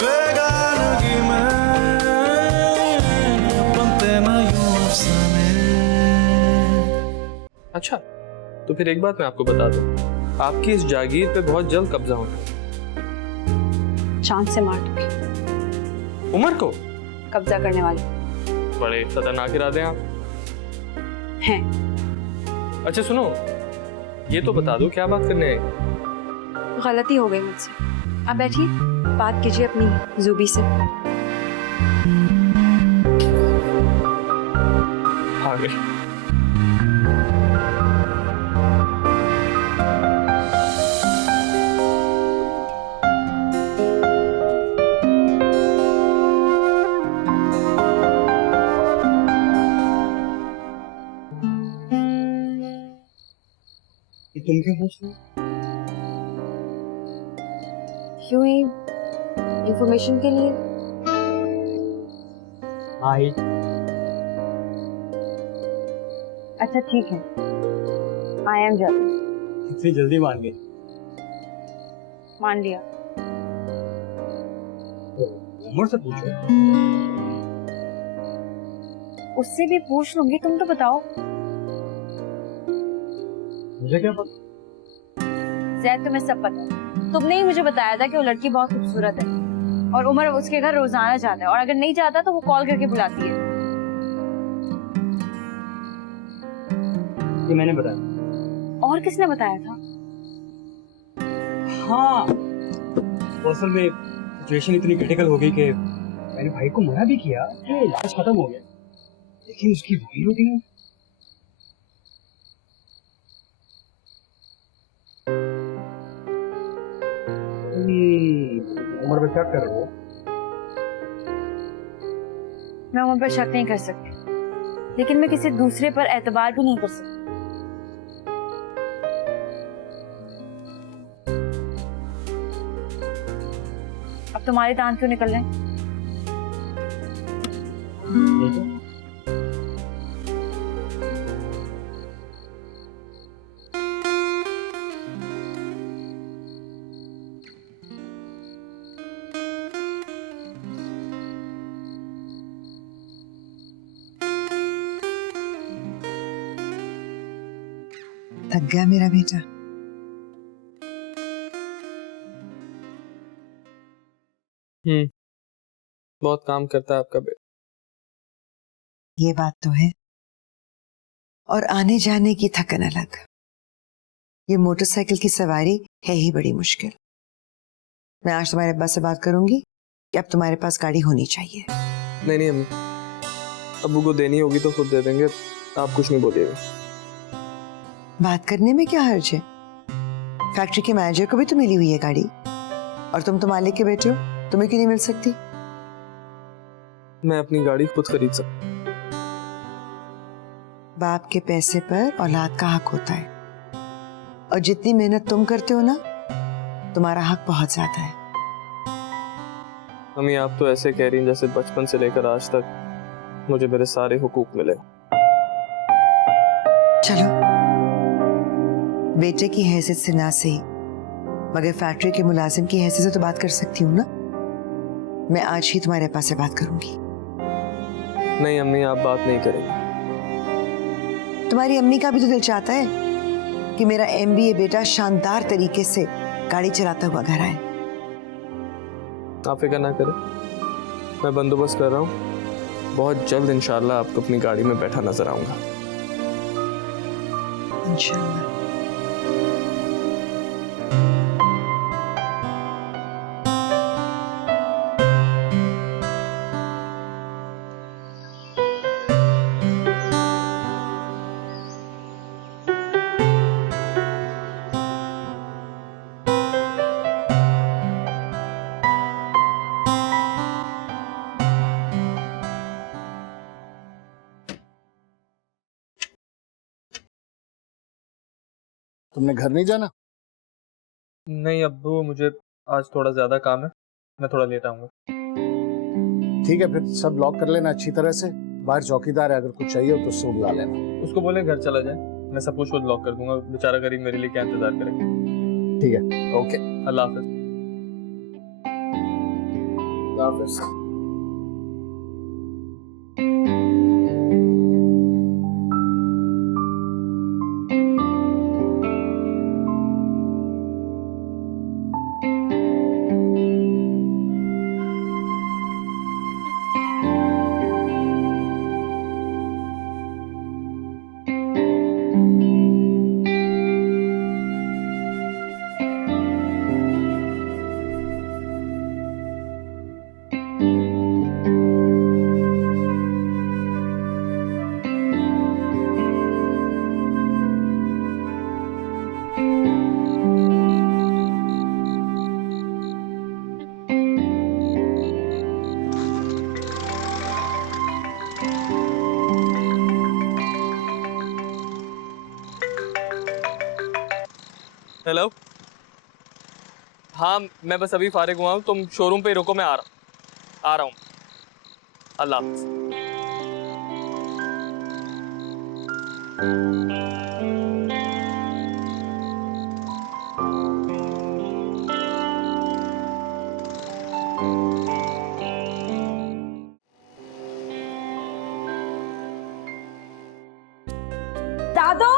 बेगानगी में बनते ना यूं अफसाने। अच्छा, तो फिर एक बात मैं आपको बता दूं, आपकी इस जागीर पे बहुत जल्द कब्जा होना है। चांद से मार दूंगी उमर को कब्जा करने वाले बड़े खतरनाक इरादे हैं आप। हैं। अच्छा सुनो, ये तो बता दो क्या बात करने आए? गलती हो गई मुझसे। आप बैठिए, बात कीजिए अपनी जूबी से। आ गई। तुम क्यों पूछ रहे हो? क्यों ही इंफॉर्मेशन के लिए। आई अच्छा ठीक है, आई एम जल्दी। इतनी जल्दी मान गई? मान लिया। उमर से पूछो। उससे भी पूछ लूंगी, तुम तो बताओ। मुझे क्या पता? जैद तुम्हें सब पता है। तुमने ही मुझे बताया था कि वो लड़की बहुत खूबसूरत है और उमर उसके घर रोजाना जाता है, और अगर नहीं जाता तो वो कॉल करके बुलाती है। ये मैंने बताया। और किसने बताया था? हाँ, असल में सिचुएशन इतनी क्रिटिकल हो गई कि मैंने भाई को मना भी किया कि इलाज खत्म हो गया, लेकिन उसकी वही रूटीन। उमर पे क्या कर रहे हो? मैं उमर पर शक नहीं कर सकती, लेकिन मैं किसी दूसरे पर एतबार भी नहीं कर सकती। अब तुम्हारे दांत क्यों निकल रहे हैं? थक गया मेरा बेटा। बहुत काम करता है आपका बेटा। ये बात तो है, और आने जाने की थकन अलग। ये मोटरसाइकिल की सवारी है ही बड़ी मुश्किल। मैं आज तुम्हारे अब्बा से बात करूंगी कि अब तुम्हारे पास गाड़ी होनी चाहिए। नहीं नहीं अम्मी, अब्बू को देनी होगी तो खुद दे देंगे, आप कुछ नहीं बोलिएगा। बात करने में क्या हर्ज है? फैक्ट्री के मैनेजर को भी तो मिली हुई है गाड़ी, और तुम तो मालिक के बेटे हो, तुम्हें क्यों नहीं मिल सकती? मैं अपनी गाड़ी खुद खरीद सकता। बाप के पैसे पर औलाद का हक होता है, और जितनी मेहनत तुम करते हो ना, तुम्हारा हक बहुत ज्यादा है। अम्मी आप तो ऐसे कह रही हैं जैसे बचपन से लेकर आज तक मुझे मेरे सारे हुकूक मिले। चलो, बेटे की हैसियत से ना सही, मगर फैक्ट्री के मुलाजिम की हैसियत से तो बात कर सकती हूँ ना। मैं आज ही तुम्हारे पास से बात करूंगी। नहीं अम्मी, आप बात नहीं करेंगी। तुम्हारी अम्मी का भी तो दिल चाहता है कि मेरा MBA बेटा शानदार तरीके से गाड़ी चलाता हुआ घर आए। आप फिक्र ना करें, मैं बंदोबस्त कर रहा हूँ। बहुत जल्द इंशाल्लाह आपको अपनी गाड़ी में बैठा नजर आऊंगा। इंशाल्लाह। तुमने घर नहीं जाना? नहीं अब्बू, मुझे आज थोड़ा ज्यादा काम है, मैं थोड़ा लेट आऊंगा। ठीक है, फिर सब लॉक कर लेना अच्छी तरह से। बाहर चौकीदार है, अगर कुछ चाहिए हो तो उससे बुला लेना। उसको बोले घर चला जाए, मैं सब कुछ खुद लॉक कर दूंगा। बेचारा गरीब मेरे लिए क्या इंतजार करेगा। ठीक है, ओके। अल्लाह हाफिज। खुदा हाफिज। हेलो। हाँ मैं बस अभी फारिग हुआ हूँ, तुम शोरूम पे ही रुको, मैं आ रहा हूँ। अल्लाह हाफ़िज़। दादो,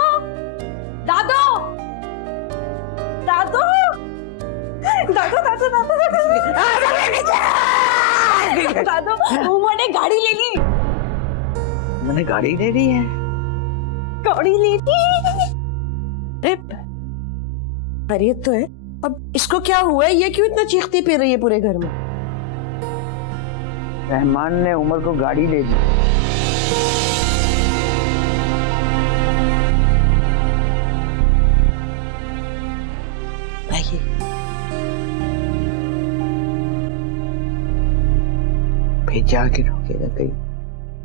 दादो, दादो, दादो, दादो, दादो, दादो, उमर ने गाड़ी ले ली। मैंने गाड़ी ले ली है। गाड़ी ले ली। अरे खैरियत तो है। अब इसको क्या हुआ है? ये क्यों इतना चीखती पी रही है पूरे घर में? रहमान ने उमर को गाड़ी ले दी। आइए। भेजा के रोकेगा कहीं।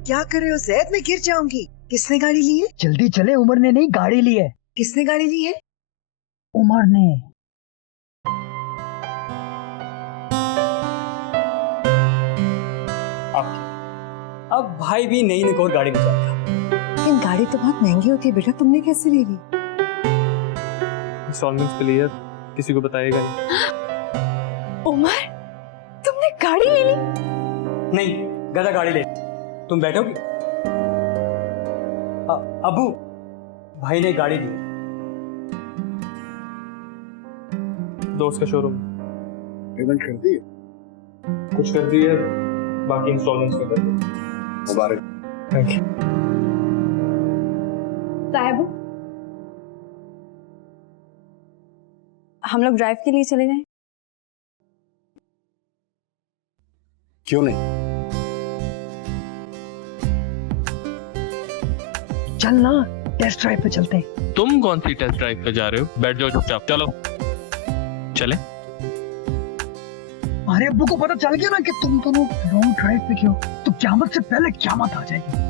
क्या कर रहे हो जैद? मैं गिर जाऊंगी। किसने गाड़ी ली है? जल्दी चले, उमर ने नहीं गाड़ी ली है। किसने गाड़ी ली है? उमर ने। अब भाई भी नई निकोर गाड़ी ले जाएगा। लेकिन गाड़ी तो बहुत महंगी होती है बेटा, तुमने कैसे ले ली? इंस्टॉलमेंट्स पे लिया, किसी को बताएगा नहीं। उमर, तुमने गाड़ी ले ली? नहीं, गधा गाड़ी ले। तुम बैठोगी? अबू, भाई ने गाड़ी दी। दोस्त का शोरूम पेमेंट कर दी? कुछ कर दी है, बाकी इंस्टॉलमेंट्स पे कर दी। मुबारक। Thank you. साहब, हम लोग ड्राइव के लिए चले जाएं? क्यों नहीं? चल ना, टेस्ट ड्राइव पे चलते हैं। तुम कौन सी टेस्ट ड्राइव पे जा रहे हो? बैठ जाओ चुपचाप। चलो चले। अरे अब्बू को पता चल गया ना कि तुम दोनों लॉन्ग ड्राइव पे क्यों, तो क़यामत से पहले क़यामत आ जाएगी।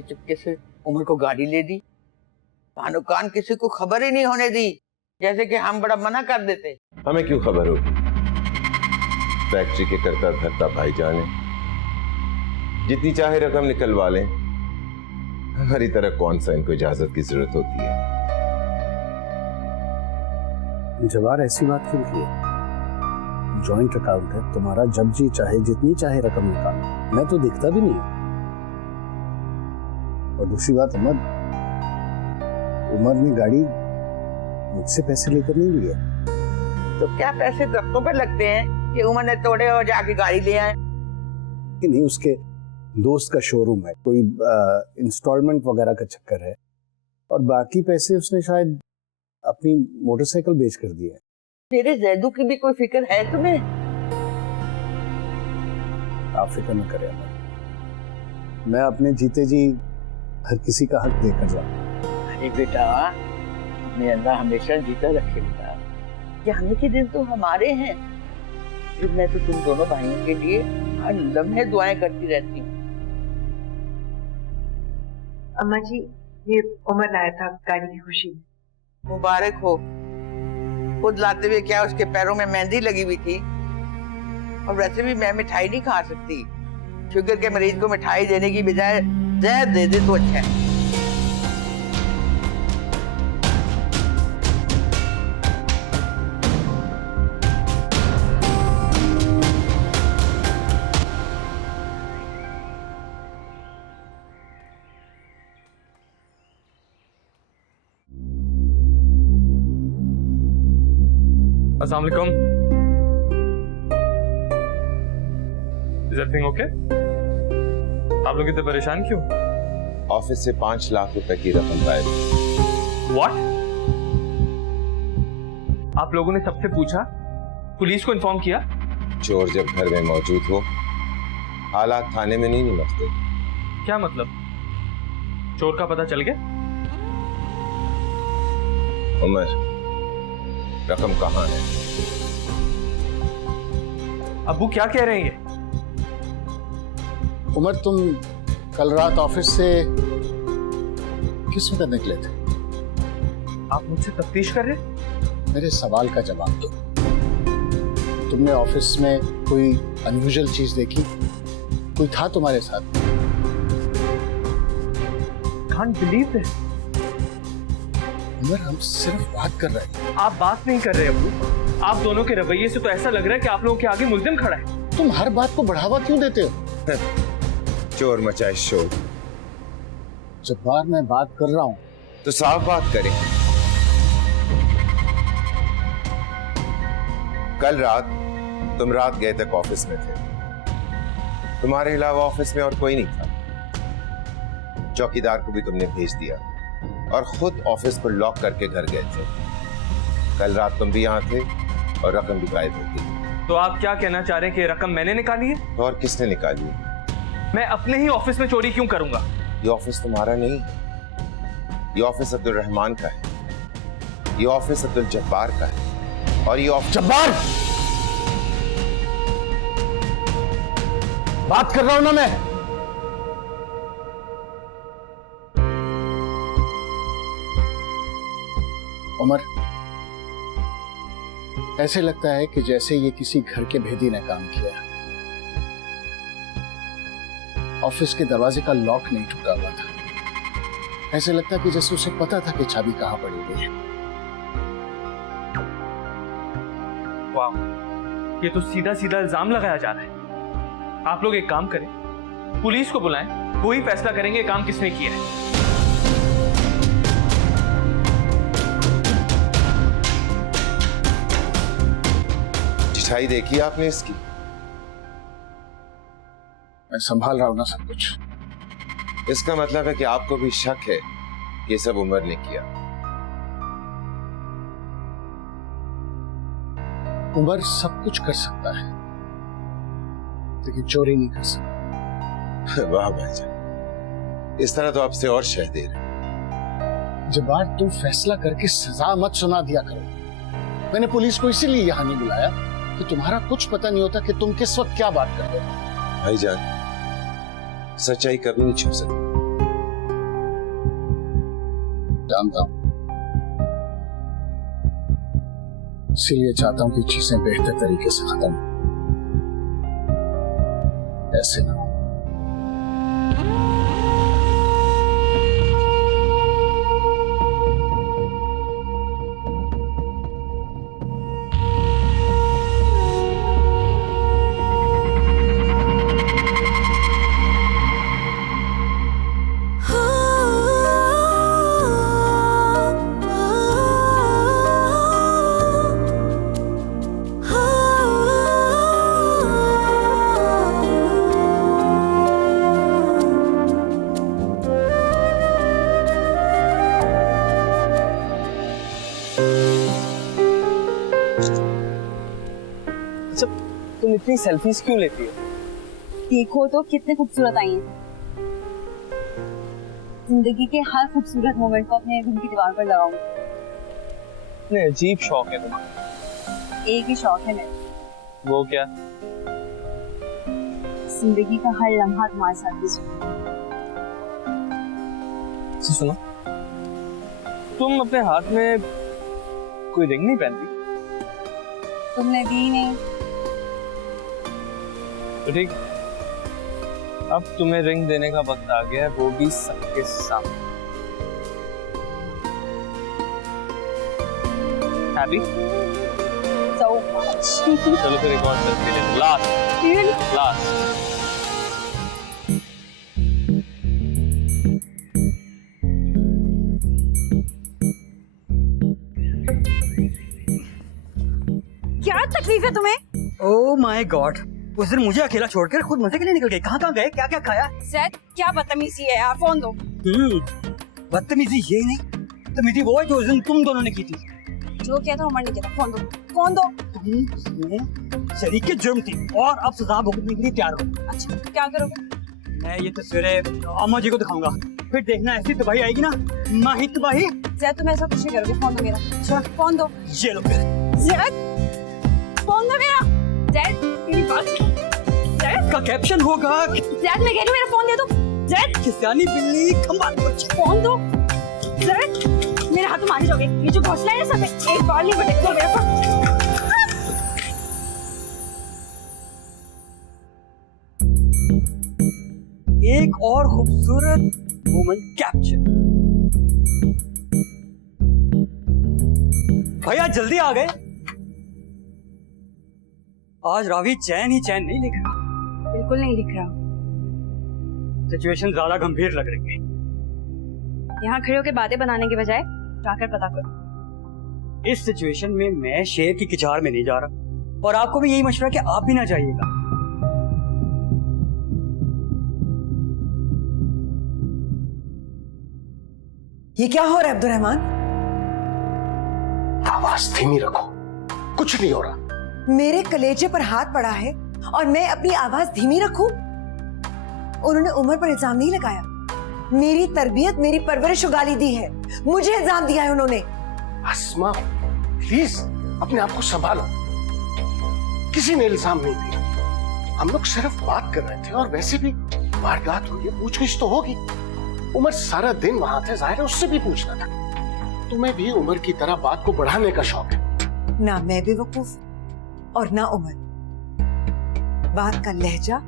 चुपके चुपके से उमर को गाड़ी ले दी। कानो कान किसी को खबर ही नहीं होने दी, जैसे कि हम बड़ा मना कर देते। हमें क्यों खबर होगी? फैक्ट्री के करता धरता भाईजान है, जितनी चाहे रकम निकलवा लें। हमारी तरह कौन सा इनको इजाजत की जरूरत होती है? जवार ऐसी बात क्यों की है? जॉइंट अकाउंट है तुम्हारा, जब जी चाहे जितनी चाहे रकम निकालो, मैं तो दिखता भी नहीं। और दूसरी बात, उमर ने गाड़ी मुझसे पैसे लेकर नहीं लिया। तो क्या पैसे दस्तों पे लगते हैं कि उमर ने तोड़े और जाके गाड़ी ले आए? कि नहीं, उसके दोस्त का शोरूम है, कोई इंस्टॉलमेंट वगैरह का चक्कर है, और बाकी पैसे उसने शायद अपनी मोटरसाइकिल बेच कर दिए। तेरे जैदू की भी कोई फिक्र है तुम्हें? आप फिक्र न करें, मैं अपने जीते जी हर किसी का हक देकर जाऊं। अरे बेटा, अपने अल्लाह हमेशा जीता रखे बेटा। जाने के दिन तो हमारे हैं, फिर मैं तो तुम दोनों भाइयों के लिए हर लम्हे दुआएं करती रहती हूँ। अम्मा जी, ये उमर लाया था गाड़ी की खुशी में। मुबारक हो। खुद लाते हुए क्या उसके पैरों में मेहंदी लगी हुई थी? और वैसे भी मैं मिठाई नहीं खा सकती। शुगर के मरीज को मिठाई देने की बजाय जहर दे दे तो अच्छा है। अस्सलाम वालेकुम। Is everything okay? आप लोग इतने परेशान क्यों? ऑफिस से 5 लाख रुपए की रकम गायब। What? आप लोगों ने सबसे पूछा? पुलिस को इन्फॉर्म किया? चोर जब घर में मौजूद हो, हालात थाने में नहीं निपटते। क्या मतलब? चोर का पता चल गया? उमर, रकम कहाँ है? अब्बू क्या कह रहे हैं ये? उमर, तुम कल रात ऑफिस से किस वक्त निकले थे? आप मुझसे तफ्तीश कर रहे हैं? मेरे सवाल का जवाब दो। तुमने ऑफिस में कोई अनयूजुअल चीज देखी? कोई था तुम्हारे साथ? Can't believe this. उमर, हम सिर्फ बात कर रहे हैं। आप बात नहीं कर रहे अब्बू। आप दोनों के रवैये से तो ऐसा लग रहा है कि आप लोगों के आगे मुल्जिम खड़ा है। तुम हर बात को बढ़ावा क्यों देते हो? चोर मचाए शोर। जब बार मैं बात कर रहा हूं तो साफ बात करें। कल रात तुम रात गए तक ऑफिस में थे। तुम्हारे अलावा ऑफिस में और कोई नहीं था। चौकीदार को भी तुमने भेज दिया और खुद ऑफिस को लॉक करके घर गए थे। कल रात तुम भी यहाँ थे और रकम भी गायब हो गई। तो आप क्या कहना चाह रहे हैं कि रकम मैंने निकाली है? तो और किसने निकाली? मैं अपने ही ऑफिस में चोरी क्यों करूंगा? ये ऑफिस तुम्हारा नहीं, ये ऑफिस अब्दुल रहमान का है, ये ऑफिस अब्दुल जब्बार का है, और ये ऑफिस जब्बार, बात कर रहा हूं ना मैं। उमर, ऐसे लगता है कि जैसे ये किसी घर के भेदी ने काम किया। ऑफिस के दरवाजे का लॉक नहीं टूटा हुआ था। ऐसे लगता है कि जैसे उसे पता था कि चाबी कहां पड़ी हुई है। वाह, ये तो सीधा सीधा इल्जाम लगाया जा रहा है। आप लोग एक काम करें, पुलिस को बुलाएं, वो ही फैसला करेंगे काम किसने किया है। चिठाई देखी आपने इसकी? मैं संभाल रहा हूं ना सब कुछ। इसका मतलब है कि आपको भी शक है ये सब उमर ने किया। उमर सब कुछ कर सकता है, लेकिन चोरी नहीं कर सकता। वाह भाईजान, इस तरह तो आपसे और शह दे रहे। जब्बार, तुम फैसला करके सजा मत सुना दिया करो। मैंने पुलिस को इसीलिए यहां नहीं बुलाया कि तुम्हारा कुछ पता नहीं होता कि तुम किस वक्त क्या बात कर रहे हो। भाईजान, सच्चाई कभी नहीं छुप सकती, जानता हूँ, इसीलिए चाहता हूँ कि चीजें बेहतर तरीके से खत्म हो। ऐसे ना हो। तुम इतनी सेल्फीज क्यों लेती हो? देखो तो कितने खूबसूरत आई हैं। जिंदगी के हर खूबसूरत मोमेंट को अपने रूम की दीवार पर लगाऊंगी। इतने अजीब शौक है तुम्हारा। एक ही शौक है मेरा। वो क्या? जिंदगी का हर लम्हा तुम्हारे साथ गुजरे। सुनो, तुम अपने हाथ में कोई रिंग नहीं पहनती? तुमने दी नहीं। तो ठीक, अब तुम्हें रिंग देने का वक्त आ गया है, वो भी सबके सामने। हैप्पी? So much. चलो फिर एक और सेल्फी ले लो। लास्ट। क्या तकलीफ है तुम्हें? ओह माय गॉड, उस दिन मुझे अकेला छोड़कर खुद मजे के लिए निकल गए। कहाँ कहाँ गए, क्या क्या खाया? ज़ैद, क्या बदतमीजी है यार, फोन दो। बदतमीजी ये नहीं, बदतमीजी वो है जो उस दिन तुम दोनों ने की थी। जो किया था उमर ने किया था। फोन दो, फोन दो। तुम शरीक जुर्म थी और अब सजा भुगतने के लिए तैयार हो। अच्छा, क्या करोगे? मैं ये तस्वीरें अम्मा जी को दिखाऊंगा, फिर देखना ऐसी तबाही आएगी ना, माही तबाही। ज़ैद, तुम ऐसा कुछ नहीं करोगे। फोन दो मेरा। अच्छा, फोन दो। ये लो फिर। ज़ैद, फोन दो मेरा। ज़ैद, मेरी बात सुनो। ज़ैद का कैप्शन होगा। ज़ैद, मैं कह रही हूँ मेरा फोन दे दो। ज़ैद, किसानी बिल्ली खंबात बच्ची। फोन दो। ज़ैद, मेरे हाथ मारे जाओगे। ये जो घोंसला है ना, सब में एक बार नहीं बटेगा मेरा फोन। एक और खूबसूरत मोमेंट कैप्चर। भैया जल्दी आ गए। आज रावी चैन ही चैन नहीं लिख रहा। बिल्कुल नहीं लिख रहा। सिचुएशन ज्यादा गंभीर लग रही है। यहाँ खड़े होकर बातें बनाने के बजाय जाकर पता करो। इस सिचुएशन में मैं शेर की किचार में नहीं जा रहा, और आपको भी यही मशवरा कि आप भी ना जाइएगा। ये क्या हो रहा है अब्दुर्रहमान? आवाज धीमी रखो, कुछ नहीं हो रहा। मेरे कलेजे पर हाथ पड़ा है और मैं अपनी आवाज धीमी रखूं? उन्होंने उमर पर इल्जाम नहीं लगाया। मेरी तरबियत, मेरी परवरिश को गाली दी है। मुझे इल्जाम दिया है उन्होंने। अस्मा, प्लीज अपने आप को संभालो। किसी ने इल्जाम नहीं दिया, हम लोग सिर्फ बात कर रहे थे, और वैसे भी वारदात हुई है, पूछगिछ तो होगी। उमर सारा दिन वहां थे, जाहिर है उससे भी पूछना था। तुम्हें भी उमर की तरह बात को बढ़ाने का शौक है। ना मैं बेवकूफ और ना उमर। बात का लहजा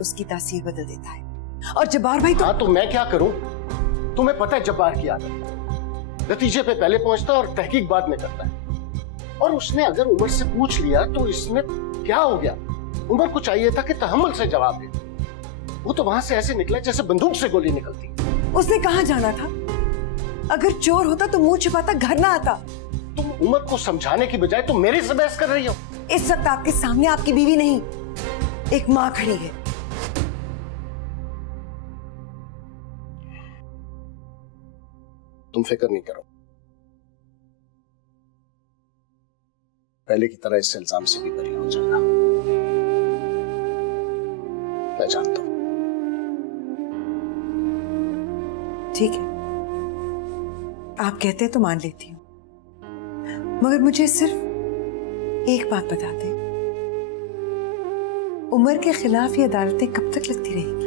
उसकी तासीर बदल देता है। और जब्बार भाई तो मैं क्या करूं? तुम्हें पता है जब्बार की आदत, नतीजे पे पहले पहुंचता और तहकीक बाद में करता है। और उसने अगर उमर से पूछ लिया तो इसमें क्या हो गया? उमर को चाहिए था कि तहम्मुल से जवाब दे। वो तो वहां से ऐसे निकला जैसे बंदूक से गोली निकलती। उसने कहाँ जाना था? अगर चोर होता तो मुंह छिपाता घर ना आता। तुम उमर को समझाने की बजाय तुम मेरे से बहस कर रही हो। इस वक्त आपके सामने आपकी बीवी नहीं, एक माँ खड़ी है। तुम फिक्र नहीं करो, पहले की तरह इस इल्जाम से भी बरी हो जाना। मैं जानता हूं। ठीक है, आप कहते हैं तो मान लेती हूँ, मगर मुझे सिर्फ एक बात बता दें, उमर के खिलाफ ये अदालतें कब तक लगती रहेंगी?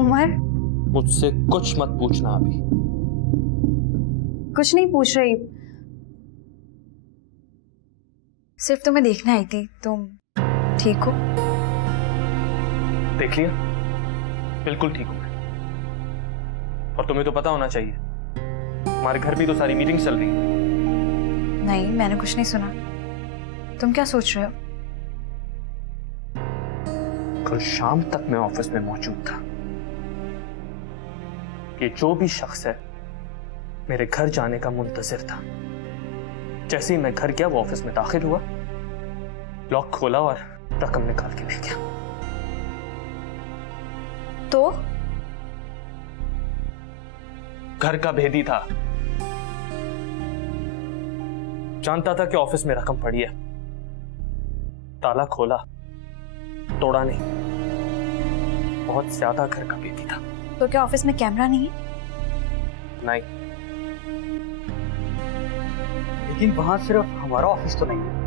उमर, मुझसे कुछ मत पूछना अभी। कुछ नहीं पूछ रही, सिर्फ तुम्हें देखना आई थी। तुम ठीक हो? देख लिया, बिल्कुल ठीक हूं मैं। और तुम्हें तो पता होना चाहिए, हमारे घर भी तो सारी मीटिंग्स चल रही है। नहीं, मैंने कुछ नहीं सुना। तुम क्या सोच रहे हो? कल शाम तक मैं ऑफिस में मौजूद था। ये जो भी शख्स है मेरे घर जाने का मुंतजिर था। जैसे ही मैं घर गया वो ऑफिस में दाखिल हुआ, लॉक खोला और रकम निकाल के ले गया। तो घर का भेदी था, जानता था कि ऑफिस में रकम पड़ी है। ताला खोला, तोड़ा नहीं। बहुत ज्यादा घर का भेदी था। तो क्या ऑफिस में कैमरा नहीं है? नहीं। लेकिन वहां सिर्फ हमारा ऑफिस तो नहीं है।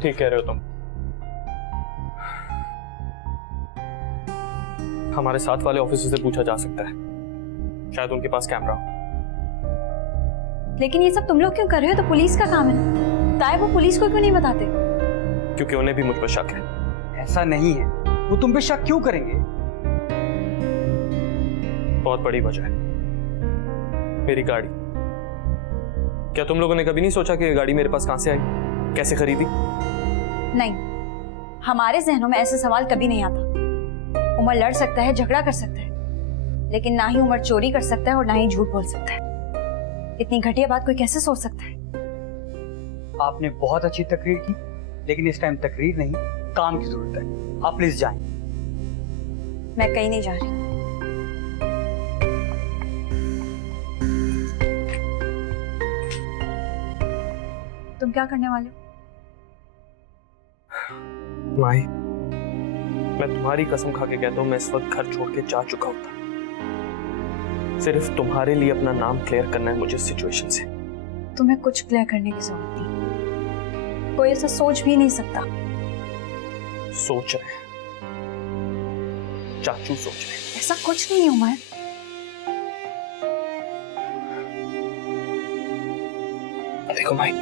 ठीक कह रहे हो तुम। हमारे साथ वाले ऑफिसर से पूछा जा सकता है, शायद उनके पास कैमरा हो। लेकिन ये सब तुम लोग क्यों कर रहे हो? तो पुलिस का काम है ना। ताए वो पुलिस को क्यों नहीं बताते? क्योंकि उन्हें भी मुझ पर शक है। ऐसा नहीं है, वो तुम पे शक क्यों करेंगे? बहुत बड़ी वजह है, मेरी गाड़ी। क्या तुम लोगों ने कभी नहीं सोचा कि ये गाड़ी मेरे पास कहां से आई, कैसे खरीदी? नहीं, हमारे जहनों में ऐसा सवाल कभी नहीं आता। उमर लड़ सकता है, झगड़ा कर सकता है, लेकिन ना ही उमर चोरी कर सकता है और ना ही झूठ बोल सकता है। इतनी घटिया बात कोई कैसे सोच सकता है? आपने बहुत अच्छी तकरीर की, लेकिन इस टाइम तकरीर नहीं, काम की जरूरत है। आप प्लीज जाएं। मैं कहीं नहीं जा रही। तुम क्या करने वाले हो? माही, मैं तुम्हारी कसम खा के कहता हूं, मैं इस वक्त घर छोड़ के जा चुका होता। सिर्फ तुम्हारे लिए अपना नाम क्लियर करना है मुझे इस सिचुएशन से। तुम्हें कुछ क्लियर करने की जरूरत नहीं। कोई ऐसा सोच भी नहीं सकता। सोच रहे हैं, चाचू सोच रहे हैं। ऐसा कुछ नहीं है उमर। देखो माही,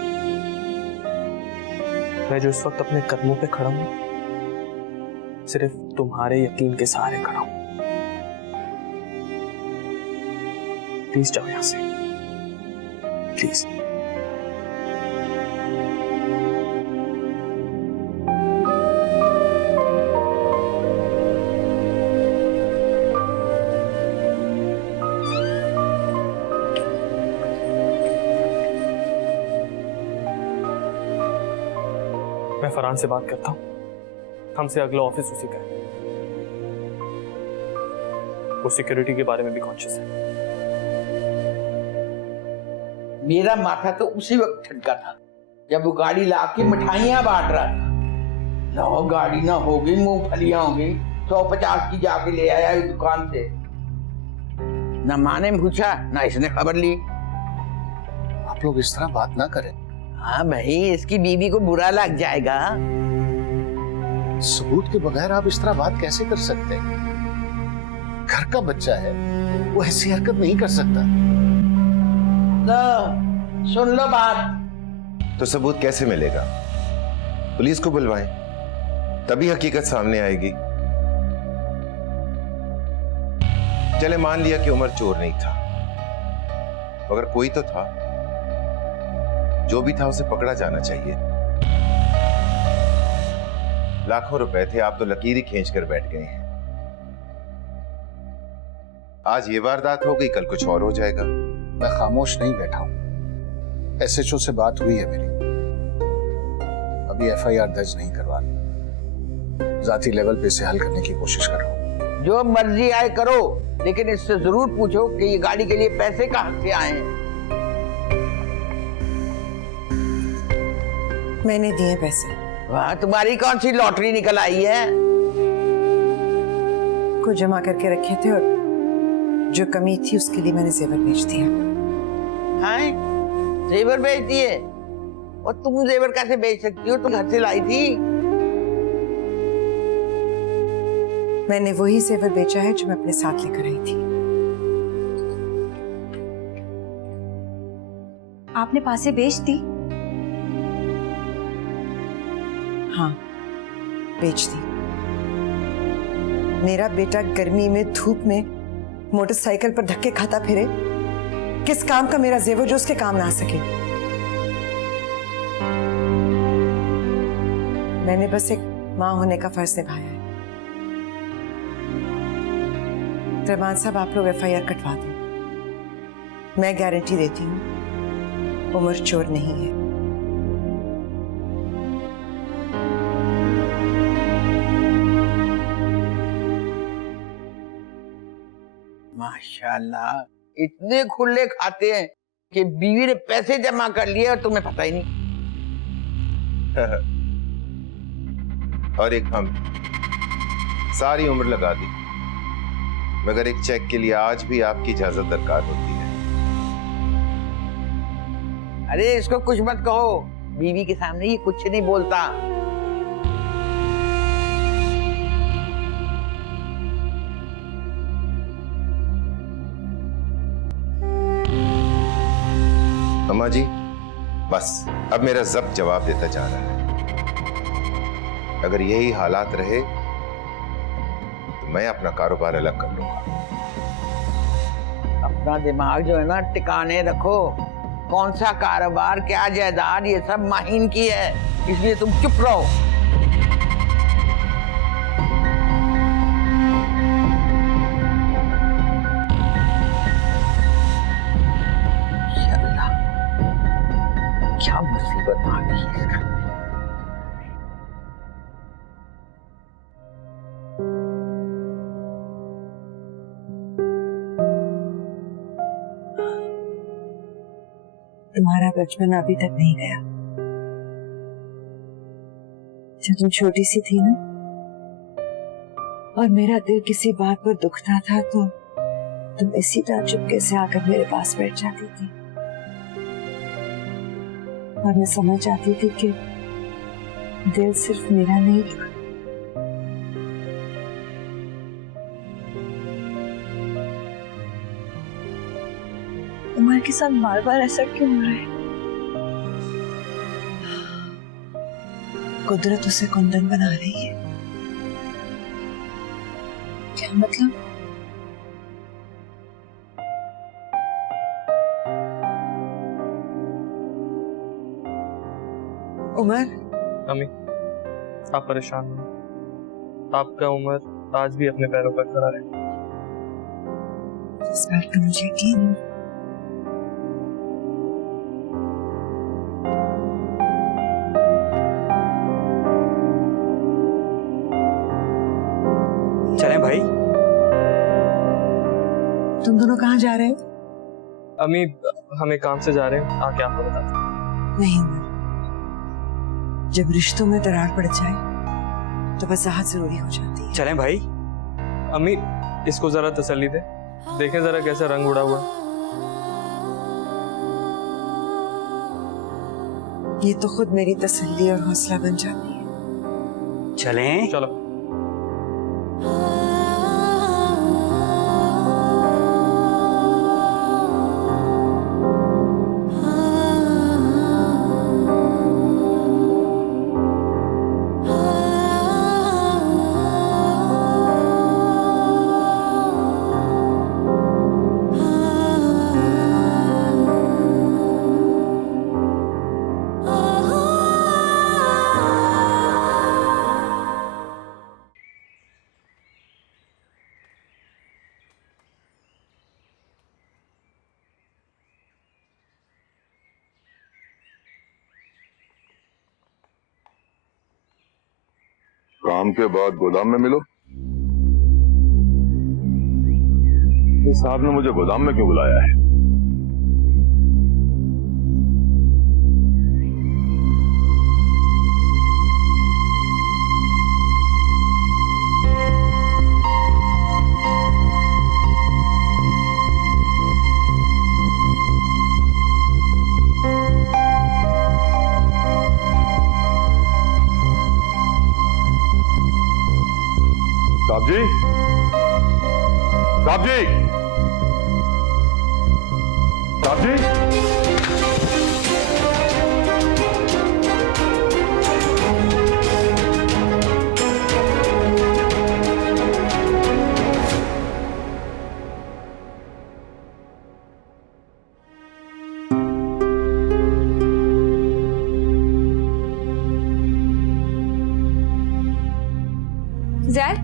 मैं जो इस वक्त अपने कदमों पे खड़ा हूं, सिर्फ तुम्हारे यकीन के सहारे खड़ा हूं। प्लीज जाओ यहां से, प्लीज। मैं फरहान से बात करता हूं, हमसे अगला ऑफिस उसी का है। वो सिक्योरिटी के बारे में भी कॉन्शियस है। मेरा माथा तो उसी वक्त ठटका था जब वो गाड़ी ला के मिठाइयां बांट रहा था। लो गाड़ी ना होगी, मूंगफलियां होगी, 150 की जाके ले आया इस दुकान से। ना माँ ने पूछा, ना इसने खबर ली। आप लोग इस तरह बात ना करें। हाँ भाई, इसकी बीवी को बुरा लग जाएगा। सबूत के बगैर आप इस तरह बात कैसे कर सकते हैं? घर का बच्चा है, वो ऐसी हरकत नहीं कर सकता। तो सुन लो बात। तो सबूत कैसे मिलेगा? पुलिस को बुलवाएं, तभी हकीकत सामने आएगी। चले मान लिया कि उमर चोर नहीं था, मगर कोई तो था। जो भी था उसे पकड़ा जाना चाहिए। लाखों रुपए थे, आप तो लकीर ही खींच कर बैठ गए हैं। आज ये वारदात हो गई, कल कुछ और हो जाएगा। मैं खामोश नहीं बैठा हूं। एसएचओ से बात हुई है मेरी, अभी एफआईआर दर्ज नहीं करवानी। जाती लेवल पे इसे हल करने की कोशिश कर रहा हूं। जो मर्जी आए करो, लेकिन इससे जरूर पूछो कि ये गाड़ी के लिए पैसे कहां से आए हैं। मैंने दिए पैसे। वाह, तुम्हारी कौन सी लॉटरी निकल आई है? को जमा करके रखे थे और जो कमी थी उसके लिए मैंने जेवर बेच दिया। हाँ, जेवर बेच दिए? और तुम जेवर कैसे बेच सकती हो? तुम घर से लाई थी। मैंने वही जेवर बेचा है जो मैं अपने साथ लेकर आई थी। आपने पासे बेच दी? हाँ, बेच दी। मेरा बेटा गर्मी में धूप में मोटरसाइकिल पर धक्के खाता फिरे, किस काम का मेरा जेवर जो उसके काम ना आ सके। मैंने बस एक मां होने का फर्ज निभाया है। रहमान साहब, आप लोग FIR कटवा दें। मैं गारंटी देती हूं उमर चोर नहीं है। माशाल्लाह, इतने खुले खाते हैं कि बीवी ने पैसे जमा कर लिए और तुम्हें पता ही नहीं। और एक हम सारी उम्र लगा दी, मगर एक चेक के लिए आज भी आपकी इजाजत दरकार होती है। अरे इसको कुछ मत कहो, बीवी के सामने ये कुछ नहीं बोलता। अम्मा जी, बस अब मेरा जब्त जवाब देता जा रहा है। अगर यही हालात रहे तो मैं अपना कारोबार अलग कर लूंगा। अपना दिमाग जो है ना टिकाने रखो। कौन सा कारोबार, क्या जायदाद, ये सब माहिन की है, इसलिए तुम चुप रहो। अल्लाह, क्या मुसीबत आ गई है इसका। तुम्हारा बचपन अभी तक नहीं गया। जब तुम छोटी सी थी ना और मेरा दिल किसी बात पर दुखता था तो तुम इसी तरह चुपके से आकर मेरे पास बैठ जाती थी और मैं समझ जाती थी कि दिल सिर्फ मेरा नहीं था। उमर के साथ बार बार ऐसा क्यों हो रहा है? कुदरत उसे कुंदन बना रही है। क्या मतलब? उमर, अम्मी, आप परेशान हो। आपका उमर आज भी अपने पैरों पर खड़ा है। इस बात का मुझे यकीन है। चलें भाई। तुम दोनों कहाँ जा रहे हो? अम्मी, हम एक काम से जा रहे हैं, आके आपको बताते हैं। नहीं उमर, जब रिश्तों में दरार पड़ जाए तो वजाहत जरूरी हो जाती है। चलें भाई। अम्मी, इसको जरा तसल्ली दे, देखें जरा कैसा रंग उड़ा हुआ है। ये तो खुद मेरी तसल्ली और हौसला बन जाती है। चलें। चलो। काम के बाद गोदाम में मिलो। साहब ने मुझे गोदाम में क्यों बुलाया है? साहब जी, साहब जी, साहब जी। जैद,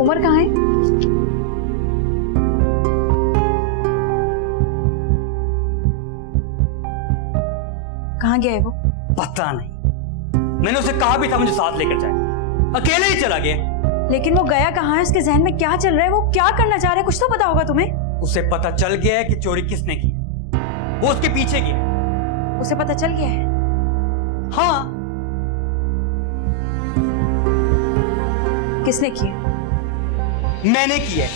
उमर कहाँ है? कहाँ गया है वो? पता नहीं, मैंने उसे कहा भी था मुझे साथ लेकर जाए, अकेले ही चला गया। लेकिन वो गया कहाँ है? उसके जहन में क्या चल रहा है? वो क्या करना चाह रहा है? कुछ तो पता होगा तुम्हें। उसे पता चल गया है कि चोरी किसने की, वो उसके पीछे गया। उसे पता चल गया है? हाँ। किसने की? मैंने की है।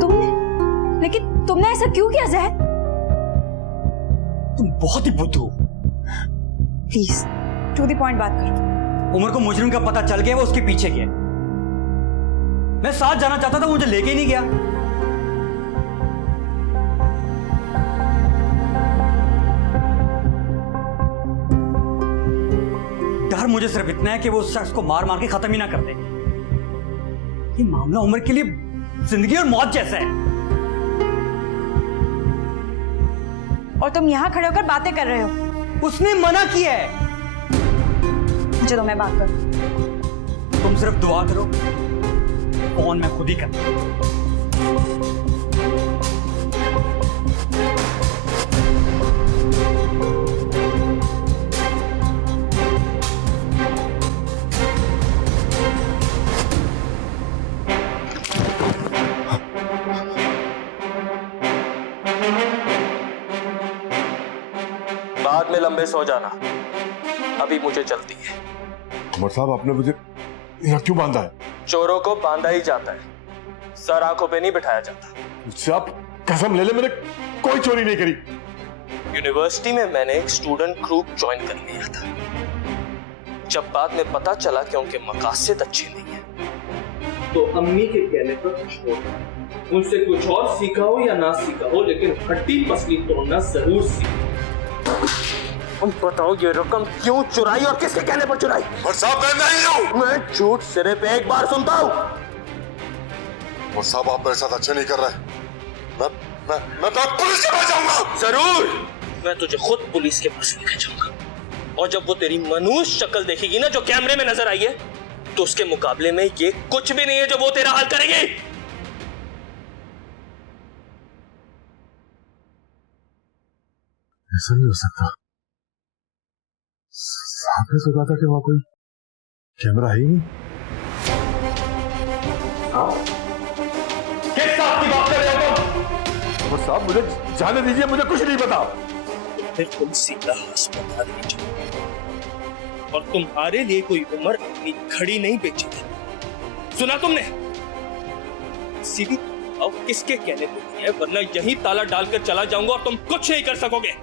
तुमने? लेकिन तुमने ऐसा क्यों किया जहद? तुम बहुत ही बुद्धू हो। प्लीज टू द पॉइंट बात करो। उमर को मुजरिम का पता चल गया, वो उसके पीछे गया। मैं साथ जाना चाहता था, मुझे लेके ही नहीं गया। डर मुझे सिर्फ इतना है कि वो उस शख्स को मार मार के खत्म ही ना कर दे। ये मामला उमर के लिए जिंदगी और मौत जैसा है। और तुम यहाँ खड़े होकर बातें कर रहे हो। उसने मना किया है। चलो मैं बात करूं। तुम सिर्फ दुआ करो, फोन मैं खुद ही करता। बाद में लंबे सो जाना, अभी मुझे जल्दी है। उमर साहब, आपने मुझे यहाँ क्यों बांधा है? चोरों को बांधा ही जाता है, सर आंखों पे नहीं बिठाया जाता। मुझसे आप कसम ले ले, मैंने कोई चोरी नहीं करी। यूनिवर्सिटी में मैंने एक स्टूडेंट ग्रुप ज्वाइन कर लिया था। जब बाद में पता चला कि उनके मकासद अच्छे नहीं है, तो अम्मी के कहने पर छोड़ उनसे कुछ और सीखा हो या ना सीखा हो, लेकिन हड्डी पसली तोड़ना जरूर सीखा। तुम बताओ ये रकम क्यों चुराई और किसके कहने पर चुराई? उमर साहब, मैं नहीं हूँ। मैं झूठ सिरे पे एक बार सुनता हूँ। उमर साहब, आप मेरे साथ अच्छा नहीं कर रहे। मैं पुलिस के पास जाऊंगा। जरूर, मैं तुझे खुद पुलिस के पास लेके जाऊंगा। और जब वो तेरी मनूस शक्ल देखेगी ना, जो कैमरे में नजर आई है, तो उसके मुकाबले में ये कुछ भी नहीं है जो वो तेरा हाल करेगी। ऐसा नहीं हो सकता। साहब ने सोचा था कि वहां कोई कैमरा है ही नहीं। किस साहब की बात कर रहे हो तुम? और साहब, मुझे जाने दीजिए, मुझे कुछ नहीं पता। फिर तुम सीधा अस्पताल में जाओ, और तुम्हारे लिए कोई उम्र अपनी खड़ी नहीं बेची थी। सुना तुमने? सीधी अब किसके कहने को है, वरना यही ताला डालकर चला जाऊंगा और तुम कुछ नहीं कर सकोगे।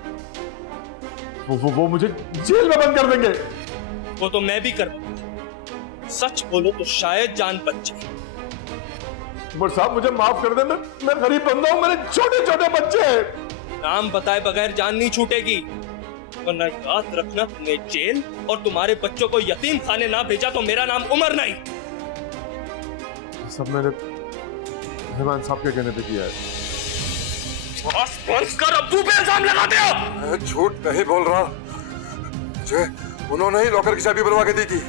वो मुझे जेल में बंद कर देंगे। वो तो मैं भी कर दूंगा। सच बोलो तो शायद जान बच जाए। उमर साहब, मुझे माफ कर दे, मैं गरीब बंदा हूं, मेरे छोटे छोटे बच्चे हैं। नाम बताए बगैर जान नहीं छूटेगी, वरना याद रखना, तुमने जेल और तुम्हारे बच्चों को यतीम खाने ना भेजा तो मेरा नाम उमर नहीं। सब मैंने रहमान साहब के कहने पे किया है। कर अब्बू पे इल्जाम लगाते हो। मैं झूठ नहीं बोल रहा। मुझे उन्होंने ही लॉकर की चाबी बनवा के दी थी।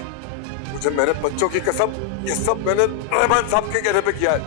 मुझे मेरे बच्चों की कसम, ये सब मैंने रहमान साहब के कहने पे किया है।